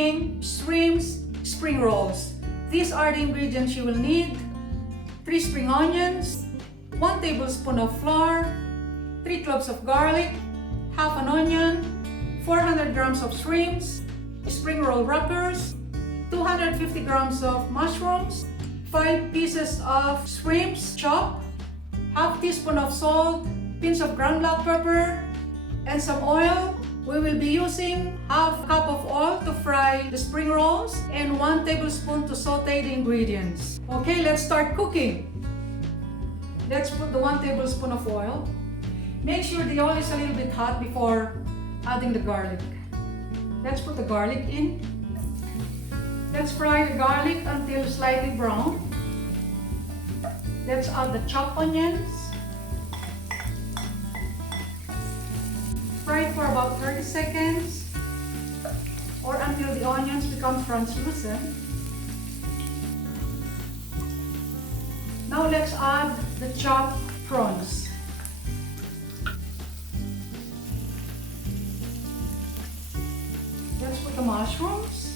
making shrimps spring rolls. These are the ingredients you will need: 3 spring onions, 1 tablespoon of flour, 3 cloves of garlic, half an onion, 400 grams of shrimps, spring roll wrappers, 250 grams of mushrooms, 5 pieces of shrimps chopped, half teaspoon of salt, pinch of ground black pepper, and some oil. We will be using half cup of oil to fry the spring rolls and 1 tablespoon to saute the ingredients. Okay, let's start cooking. Let's put the 1 tablespoon of oil. Make sure the oil is a little bit hot before adding the garlic. Let's put the garlic in. Let's fry the garlic until slightly brown. Let's add the chopped onions. Fry it for about 30 seconds or until the onions become translucent. Now let's add the chopped prawns. Let's put the mushrooms.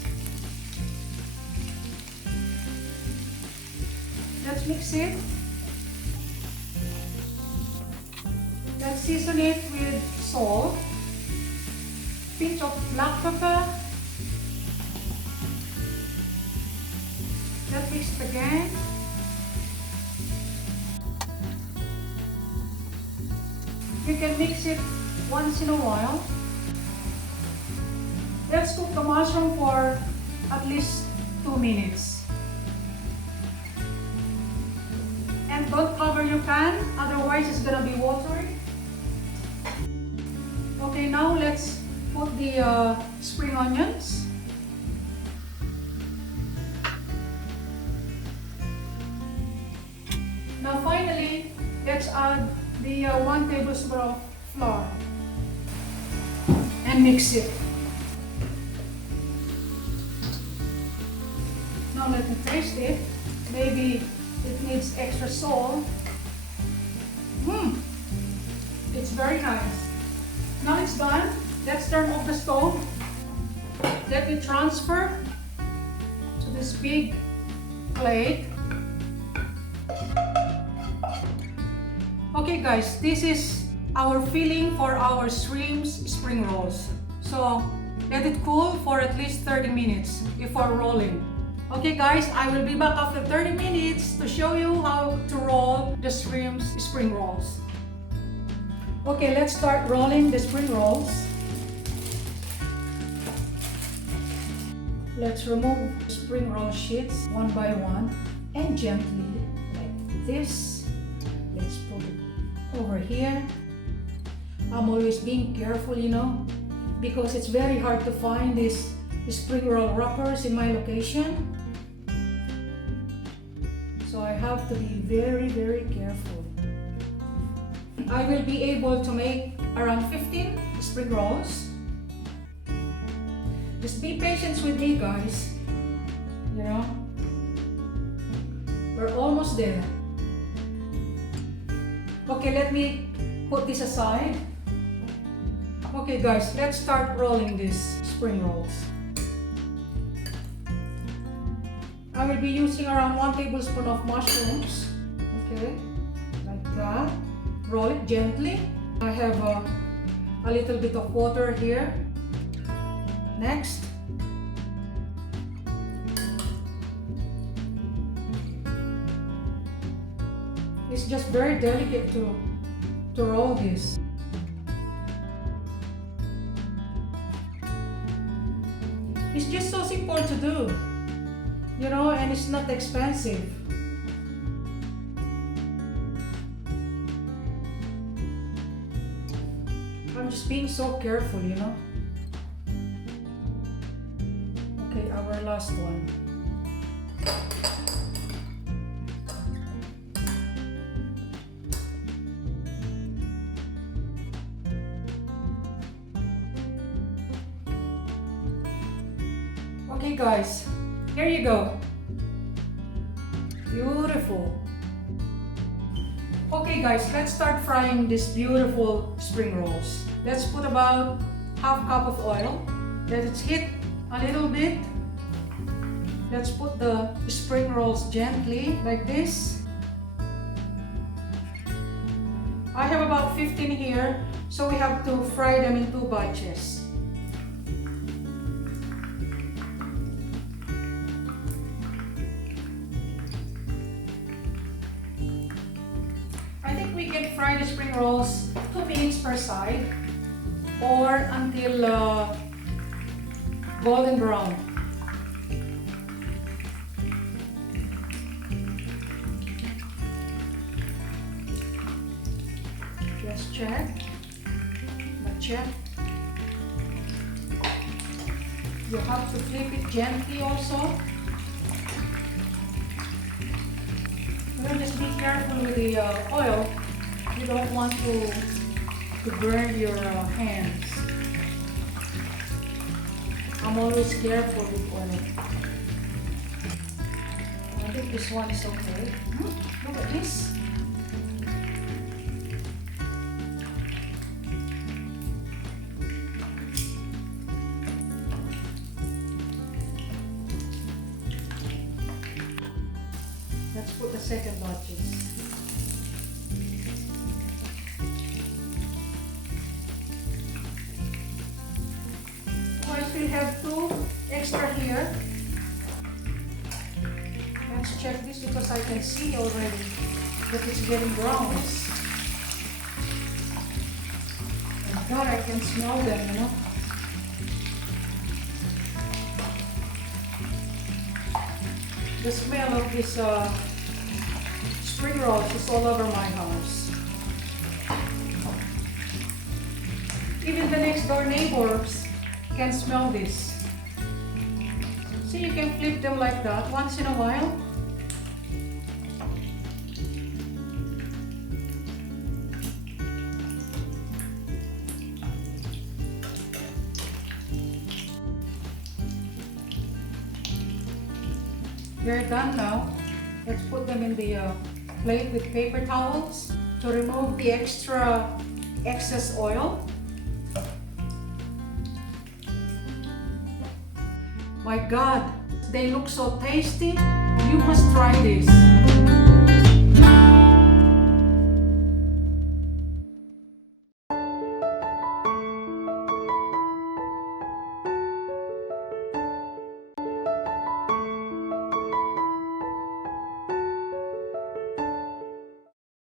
Let's mix it. Let's season it with salt, pinch of black pepper. Let's mix it again. You can mix it once in a while. Let's cook the mushroom for at least 2 minutes. And don't cover your pan, otherwise it's gonna be watery. Okay, now let's put the spring onions. Now finally, let's add the 1 tablespoon of flour and mix it. Now let me taste it. Maybe it needs extra salt. It's very nice. Now it's done. Let's turn off the stove. Let me transfer to this big plate. Okay guys, this is our filling for our shrimps spring rolls. So let it cool for at least 30 minutes before rolling. Okay guys, I will be back after 30 minutes to show you how to roll the shrimps spring rolls. Okay, let's start rolling the spring rolls. Let's remove spring roll sheets one by one and gently like this. Let's put it over here. I'm always being careful, you know, because it's very hard to find these spring roll wrappers in my location. So I have to be very, very careful. I will be able to make around 15 spring rolls. Just be patient with me guys. You know, we're almost there. Okay, let me put this aside. Okay guys, let's start rolling these spring rolls. I will be using around 1 tablespoon of mushrooms. Okay, like that. Roll it gently. I have a little bit of water here. Next, it's just very delicate to roll this. It's just so simple to do, you know, and it's not expensive. I'm just being so careful, you know. Okay, our last one. Okay guys, here you go. Beautiful. Okay guys, let's start frying these beautiful spring rolls. Let's put about half cup of oil. Let it heat a little bit. Let's put the spring rolls gently like this. I have about 15 here, so we have to fry them in 2 batches. I think we can fry the spring rolls 2 minutes per side or until golden brown. Just check. Check. You have to flip it gently also. Just be careful with the oil. You don't want to burn your hands. I'm always careful with oil. I think this one is okay. Look at this. Let's put the second batches. I still have 2 extra here. Let's check this because I can see already that it's getting brownish. Oh God, I can smell them, you know. The smell of this spring rolls is all over my house. Even the next door neighbors can smell this. See, you can flip them like that once in a while. They're done now. Let's put them in the plate with paper towels to remove the excess oil. My God, they look so tasty. You must try this.